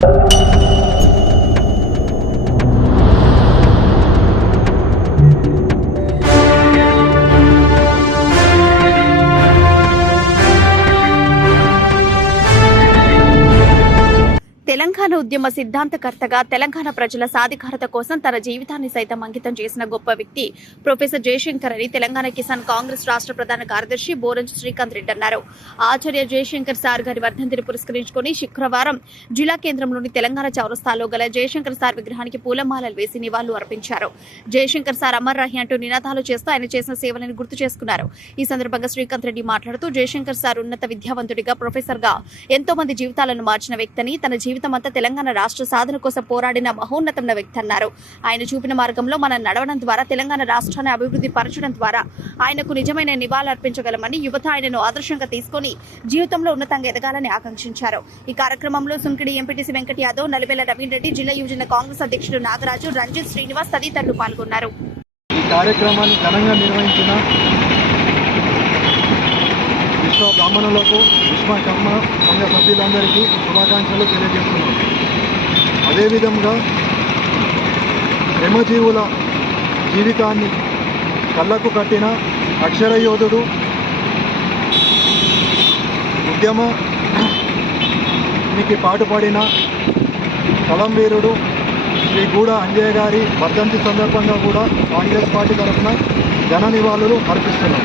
you. Telangana ఉద్యమ సిద్ధాంతకర్తగా తెలంగాణ ప్రజల సాధికారత కోసం తన జీవితాన్ని సైతం అంకితం చేసిన గొప్ప వ్యక్తి ప్రొఫెసర్ జయశంకర్ అని తెలంగాణ కిసాన్ కాంగ్రెస్ రాష్ట్ర ప్రధాన కార్యదర్శి బోరంజ్ శ్రీకాంత్ రెడ్డి అన్నారు. ఆచార్య జయశంకర్ సార్ గారి వర్ధంతిని పురస్కరించుకుని శుక్రవారం జిల్లా కేంద్రంలోని తెలంగాణ చౌరస్తాలో గల జయశంకర్ సార్ విగ్రహానికి పూలమాలలు వేసి నివాళులు అర్పించారు. జయశంకర్ సార్ అమర్ రహి అంటూ నినాదాలు చేస్తూ ఆయన చేసిన సేవలను గుర్తు చేసుకున్నారు. ఈ సందర్భంగా శ్రీకాంత్ రెడ్డి మాట్లాడుతూ జయశంకర్ సార్ ఉన్నత విద్యావంతుడిగా ప్రొఫెసర్గా ఎంతో మంది జీవితాలను మార్చిన వ్యక్తిని తన జీవితం అంతా తెలంగాణ రాష్ట్ర సాధన కోసం పోరాడిన మహోన్నతమైన వ్యక్తి అన్నారు. ఆయన చూపిన మార్గంలో మనం నడవడం ద్వారా తెలంగాణ రాష్ట్రాన్ని అభివృద్ధి పరచడం ద్వారా ఆయనకు నిజమైన నివాళులర్పించగలమని యువత ఆయనను ఆదర్శంగా తీసుకొని జీవితంలో ఉన్నతంగా ఎదగాలని ఆకాంక్షించారు. ఈ కార్యక్రమంలో సుంకిడి ఎంపీటీసీ వెంకట యాదవ్ నలిబెల్ల రవీంద్రెడ్డి జిల్లా యువజన కాంగ్రెస్ అధ్యక్షుడు నాగరాజు రంజిత్ శ్రీనివాస్ తదితరులు పాల్గొన్నారు. ఈ కార్యక్రమాన్ని ఘనంగా నిర్వహించిన బ్రాహ్మణులకు విశ్వ కర్మ సంఘ సభ్యులందరికీ శుభాకాంక్షలు తెలియజేస్తున్నాను అదేవిధంగా శ్రమజీవుల జీవితాన్ని కళ్ళకు కట్టిన అక్షర యోధుడు ఉద్యమానికి పాటుపడిన కలంవీరుడు శ్రీ గూడ అంజయ్య గారి వర్ధంతి సందర్భంగా కూడా కాంగ్రెస్ పార్టీ తరఫున జన నివాళులు అర్పిస్తున్నాం.